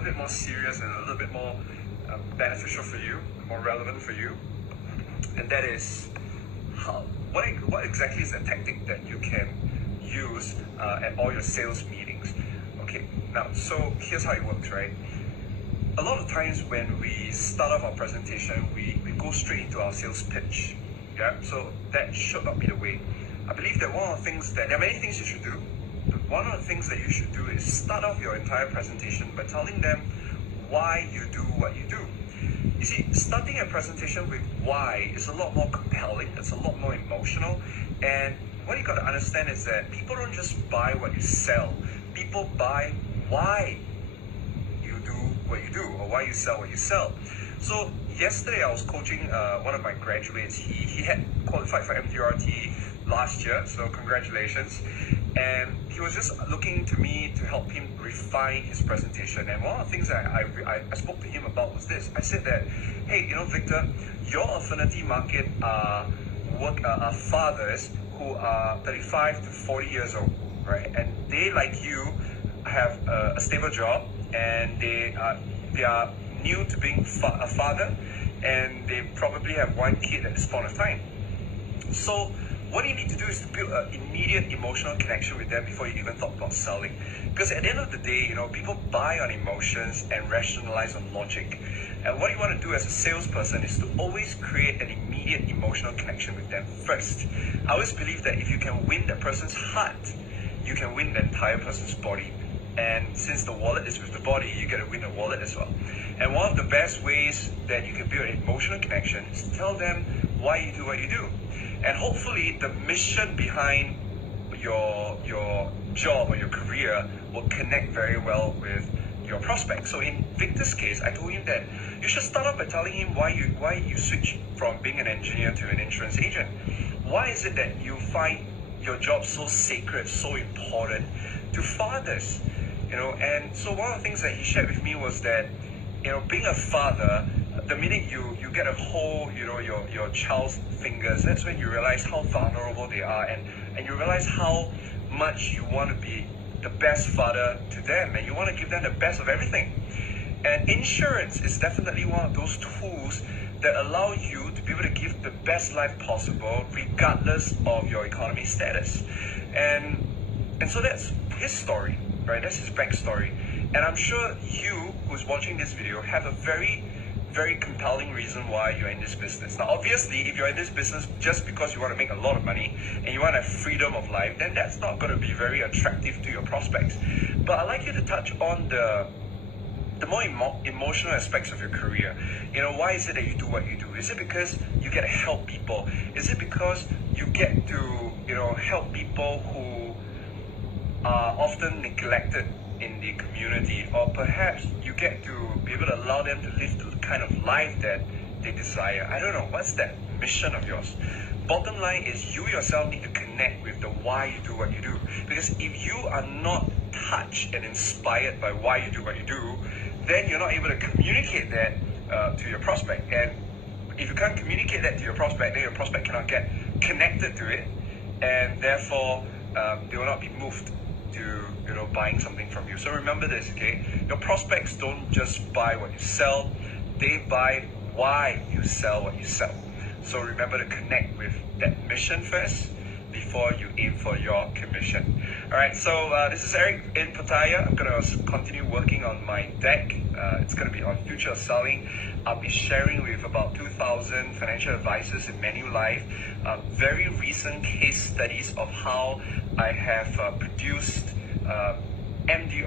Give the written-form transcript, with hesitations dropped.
little bit more serious and a little bit more beneficial for you, more relevant for you, and that is what exactly is the tactic that you can use at all your sales meetings. Okay, now so here's how it works, right? A lot of times when we start off our presentation, we go straight into our sales pitch. Yeah, so that should not be the way. I believe that one of the things that there are many things you should do. But one of the things that you should do is start off your entire presentation by telling them why you do what you do. You see, starting a presentation with why is a lot more compelling, it's a lot more emotional, and what you got to understand is that people don't just buy what you sell, people buy why you do what you do or why you sell what you sell. So yesterday I was coaching one of my graduates. He had qualified for MDRT last year, so congratulations. And he was just looking to me to help him refine his presentation. And one of the things that I spoke to him about was this. I said that, hey, you know, Victor, your affinity market are fathers who are 35 to 40 years old, right? And they, like you, have a stable job, and they are new to being a father, and they probably have one kid at this point of time. So what you need to do is to build an immediate emotional connection with them before you even talk about selling. Because at the end of the day, you know, people buy on emotions and rationalize on logic. And what you want to do as a salesperson is to always create an immediate emotional connection with them first. I always believe that if you can win that person's heart, you can win the entire person's body. And since the wallet is with the body, you get to win the wallet as well. And one of the best ways that you can build an emotional connection is to tell them why you do what you do. And hopefully the mission behind your job or your career will connect very well with your prospect. So in Victor's case, I told him that you should start off by telling him why you switch from being an engineer to an insurance agent. Why is it that you find your job so sacred, so important to fathers? You know, and so one of the things that he shared with me was that, you know, being a father, the minute you get a hold, you know, your child's fingers, that's when you realize how vulnerable they are, and you realize how much you want to be the best father to them, and you want to give them the best of everything. And insurance is definitely one of those tools that allow you to be able to give the best life possible regardless of your economic status. And so that's his story, right? That's his backstory. And I'm sure you who's watching this video have a very, very compelling reason why you're in this business. Now, obviously, if you're in this business just because you want to make a lot of money and you want to have freedom of life, then that's not going to be very attractive to your prospects. But I'd like you to touch on the more emotional aspects of your career. You know, why is it that you do what you do? Is it because you get to help people? Is it because you get to, you know, help people who are often neglected in the community, or perhaps you get to be able to allow them to live the kind of life that they desire? I don't know, what's that mission of yours? Bottom line is you yourself need to connect with the why you do what you do. Because if you are not touched and inspired by why you do what you do, then you're not able to communicate that to your prospect. And if you can't communicate that to your prospect, then your prospect cannot get connected to it, and therefore they will not be moved to, you know, buying something from you. So remember this, okay? Your prospects don't just buy what you sell, they buy why you sell what you sell. So remember to connect with that mission first before you aim for your commission. Alright, so this is Eric in Pattaya. I'm going to continue working on my deck. It's going to be on future selling. I'll be sharing with about 2,000 financial advisors in Manulife very recent case studies of how I have produced MDR